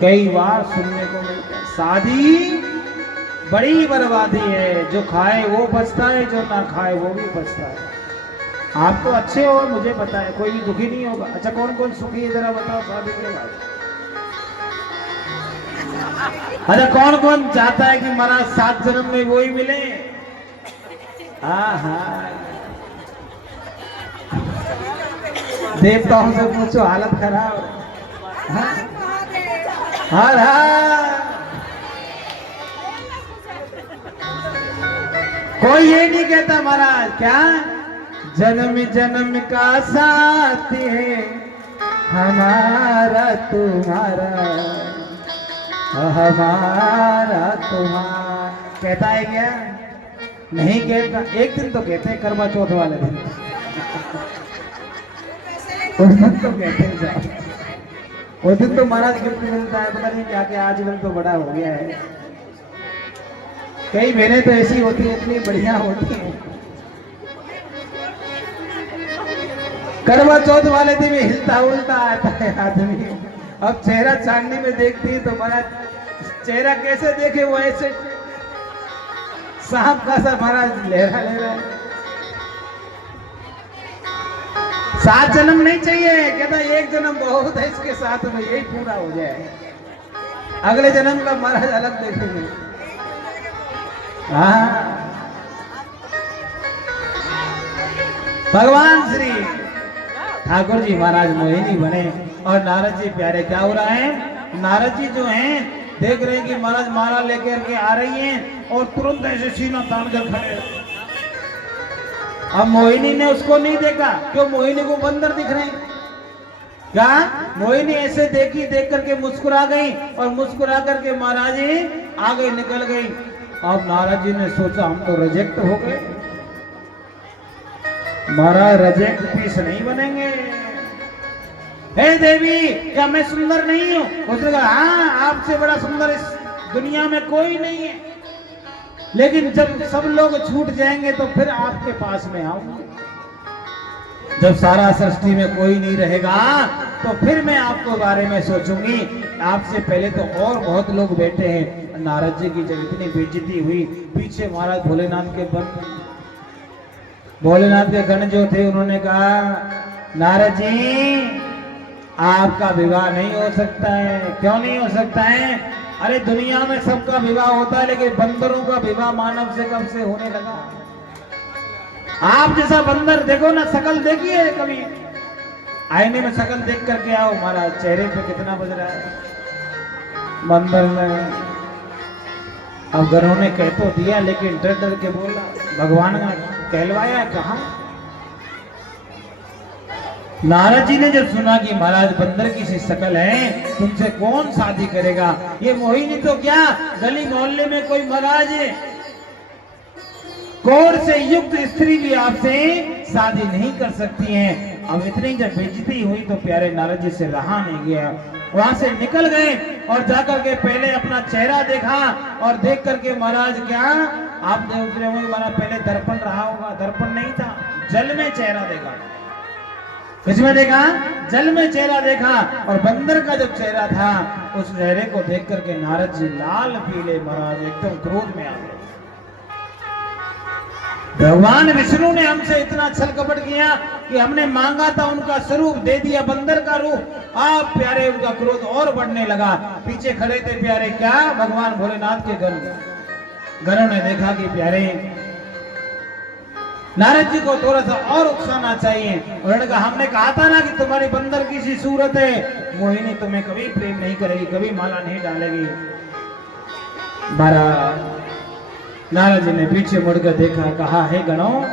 कई बार सुनने को मिलता है। शादी बड़ी बर्बादी है, जो खाए वो बचता है, जो ना खाए वो भी बचता है। आप तो अच्छे हो, मुझे पता है, कोई भी दुखी नहीं होगा। अच्छा कौन कौन सुखी है जरा बताओ शादी के बाद। अच्छा कौन कौन चाहता है कि महाराज 7 जन्म में वो ही मिले। हाँ देवताओं से पूछो, हालत खराब। हर हर कोई ये नहीं कहता महाराज, क्या जन्म जन्म का साथ है हमारा तुम्हारा, हमारा तुम्हारा, कहता है क्या? नहीं कहता। एक दिन तो कहते हैं करवा चौथ वाले दिन, उस दिन तो कहते हैं साहब, उस दिन तो महाराज गिफ्ट मिलता है, पता नहीं क्या क्या, आजकल तो बड़ा हो गया है। कई बहनें तो ऐसी होती है, इतनी बढ़िया होती है, करवा चौथ वाले दिन में हिलता उल्टा आता है आदमी। अब चेहरा चांदनी में देखती है तो महाराज चेहरा कैसे देखे, वो ऐसे सांप का सा महाराज लहरा ले रहा है। 7 जन्म नहीं चाहिए, कहता 1 जन्म बहुत है, इसके साथ में यही पूरा हो जाए, अगले जन्म का महाराज अलग देखेंगे। हाँ भगवान श्री ठाकुर जी महाराज मोहिनी बने, और नारद जी प्यारे क्या हो रहा है, नारद जी जो हैं देख रहे हैं कि महाराज माला लेकर के आ रही हैं, और तुरंत ऐसे सीना तान कर खड़े। अब मोहिनी ने उसको नहीं देखा, क्यों? मोहिनी को बंदर दिख रहे हैं। क्या? मोहिनी ऐसे देखी, देख करके मुस्कुरा गई, और मुस्कुरा करके महाराज जी आगे निकल गई। अब नारद जी ने सोचा हम तो रिजेक्ट हो गए, महाराज रिजेक्ट पीस नहीं बनेंगे। हे देवी, क्या मैं सुंदर नहीं हूं? उसने कहा हाँ, आपसे बड़ा सुंदर इस दुनिया में कोई नहीं है, लेकिन जब सब लोग छूट जाएंगे तो फिर आपके पास में आऊंगा। जब सारा सृष्टि में कोई नहीं रहेगा तो फिर मैं आपको बारे में सोचूंगी। आपसे पहले तो और बहुत लोग बैठे हैं। नारद जी की जब इतनी बेइज्जती हुई, पीछे महाराज भोलेनाथ के गण जो थे, उन्होंने कहा नारद जी आपका विवाह नहीं हो सकता है। क्यों नहीं हो सकता है? अरे दुनिया में सबका विवाह होता है, लेकिन बंदरों का विवाह मानव से कब से होने लगा? आप जैसा बंदर देखो ना, शकल देखिए कभी, आईने में शकल देख करके आओ, हमारा चेहरे पे कितना बज रहा है बंदर में। अब गरों ने कह तो दिया, लेकिन डर डर के बोला, भगवान ने कहलवाया कहा। नारद जी ने जब सुना कि महाराज बंदर की सी शकल है, तुमसे कौन शादी करेगा? ये मोहिनी तो क्या, गली मोहल्ले में कोई महाराज कोर से युक्त स्त्री भी आपसे शादी नहीं कर सकती हैं। अब इतनी जब बेइज्जती हुई तो प्यारे नारद जी से रहा नहीं गया, वहां से निकल गए और जाकर के पहले अपना चेहरा देखा, और देख करके महाराज क्या आप देख रहे होंगे, महाराज पहले दर्पण रहा होगा, दर्पण नहीं था, जल में चेहरा देखा। किसमें देखा? जल में चेहरा देखा, और बंदर का जब चेहरा था उस चेहरे को देख करके नारद जी लाल पीले महाराज एकदम क्रोध में आ गए। भगवान विष्णु ने हमसे इतना छल कपट किया कि हमने मांगा था उनका स्वरूप, दे दिया बंदर का रूप। आप प्यारे उनका क्रोध और बढ़ने लगा। पीछे खड़े थे प्यारे क्या, भगवान भोलेनाथ के गणों ने देखा कि प्यारे नारद जी को थोड़ा सा और उकसाना चाहिए। उन्होंने कहा हमने कहा था ना कि तुम्हारी बंदर की सी सूरत है, मोहिनी तुम्हें कभी प्रेम नहीं करेगी, कभी माला नहीं डालेगी। महाराज नारद जी ने पीछे मुड़कर देखा, कहा हे गणों,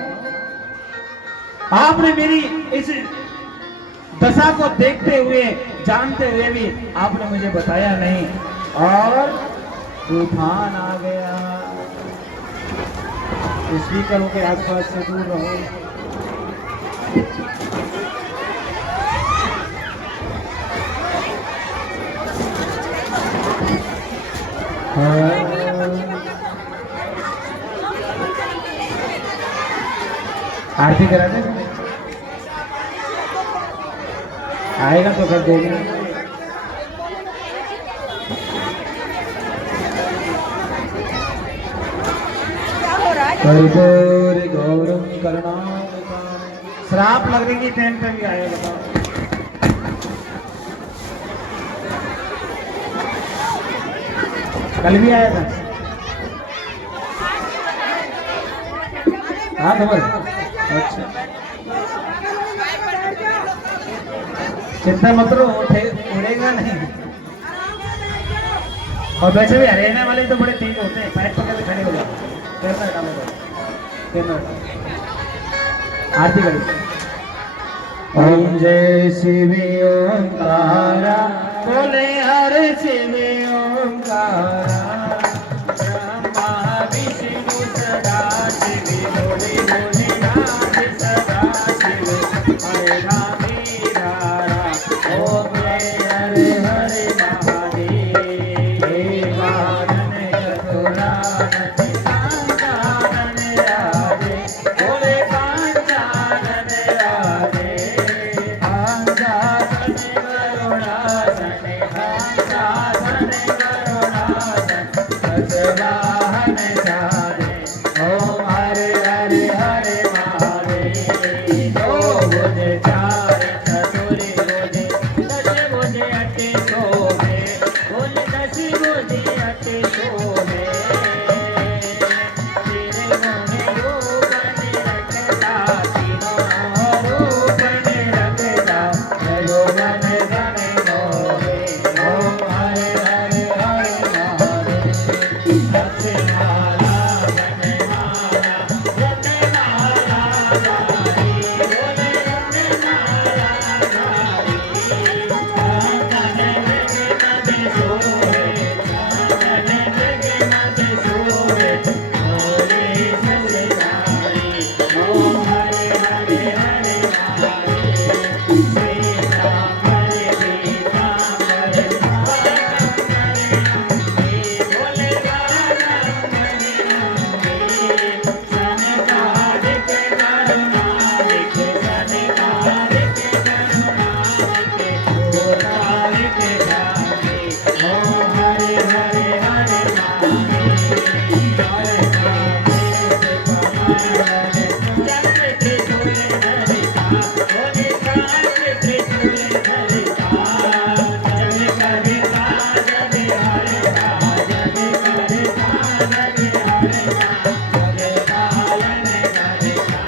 आपने मेरी इस दशा को देखते हुए, जानते हुए भी आपने मुझे बताया नहीं, और तूफान आ गया। स्पीकरों के आसपास से दूर रहो। आरती करा दे, आएगा तो कर देंगे। कर्पूर गौरम करुणावतारम। श्राप लगने की टाइम पे भी आएगा, बताओ। कल भी आया था। हाँ खबर। अच्छा, चिंता मत लो, उड़ेगा नहीं। और वैसे भी हरियाणा वाले तो बड़े तेज होते हैं, पैर पकड़ के खड़े हो जाते हैं। आरती करें। ओम जय शिव ओंकारा, बोले हर शिव ओंकारा। ब्रह्मा विष्णु सदा शिव, बोले भोलेनाथ सदा शिव। हरे राम धारा, ओम जय हरे हरे महादेव। हे गानन चतुरानन सांगानन राधे, बोले कांचानन राधे। हंसासन करुणासन, हंसासन करुणासन, सतवाहन साधे। ओम हरे हरे हरे महादेव। दो भुज चार चतुर भुज, दश भुज अति शोभे, भुज दश भुज अति शोभे। तेरे गुण रूपन रखता, तीनों रूपन रखता, रघुवन धन मोहे। ओम हरे हरे हरे महादेव। सत्यनारायण माला, सत्यनारायण गारी, बोले सत्यनारायण गारी। चंदन मृग नद सोहे, चंदन मृग नद सोहे, बोले सत्यनारायण। ओम हरे हरे हरे महादेव। श्री राम हरे राम हरे बोले सनकादिक करुणादिक, सनकादिक करुणादिक, गोदारिक जाते। ओम हरे हरे हरे महादेव। जय चक्र त्रिशूल धरिता, बोले चक्र त्रिशूल धरिता। जग करता जग हरता, जग करता जग हरता, जग पालन करता।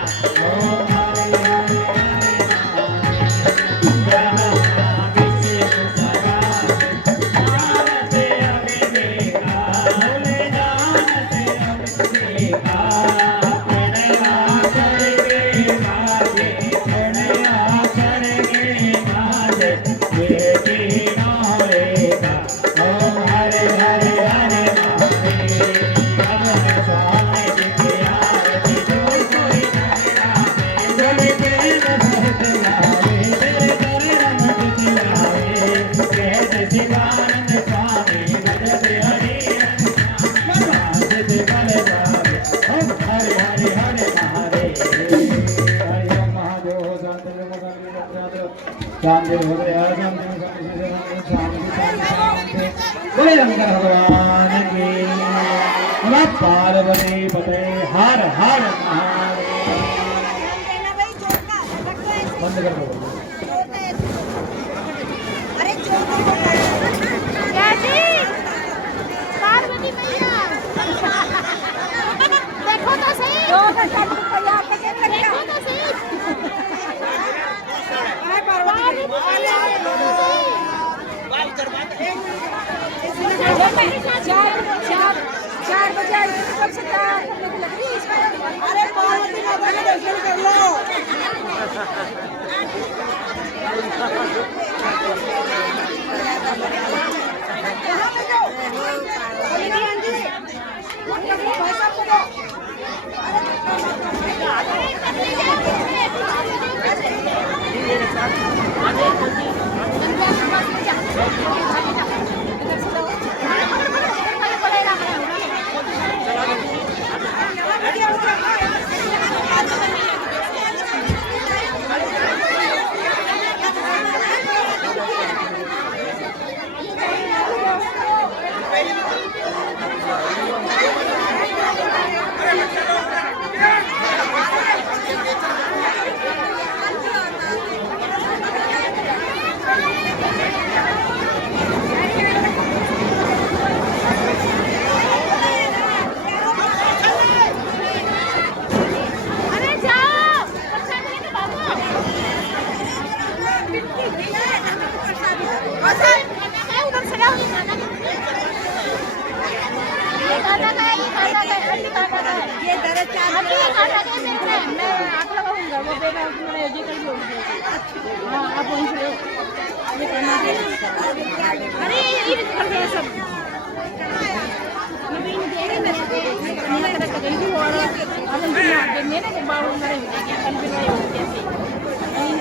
ओम हरे हरे हरे महादेव। ब्रह्मा विष्णु सदा जानत अविवेका, बोले जानत अविवेका। प्रणवासर के माजे, प्रणवासर के माजे, ये तीनों रेखा। ओम हरे हरे हरे महादेव। भगवान स्वामी जी की आरती जो कोई नर लावे, जल के नभत लावे, तेरे कर रमत दिलावे। कहत शिवानंद स्वामी भजत हरि नाम, बल जावे। ओम हरे हरे हरे महादेव। हरि ओम महादेव। शांति शांति हो गया, शांति शांति शांति। बोले शंकर भगवान की। नमः पार्वती पते, हर हर महादेव। बंद कर दो। पार्वती मैया देखो तो सही, देखो तो सही। चार बजे आई थी, कब से तैयार करने को लगी इसका। अरे पार्वती माता का दर्शन कर लो। यहाँ पे जाओ। भाई साहब को दो। अभी काटा के देख रहे हैं, मैं आँख लगाऊंगा वो बेटा मेरा ये कर दिया। हाँ आप वहीं से ये करना है। अरे ये कर गया सब मेरे के बाबू मेरे कल भी रहे होते हैं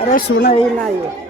अरे सुना ही ना ये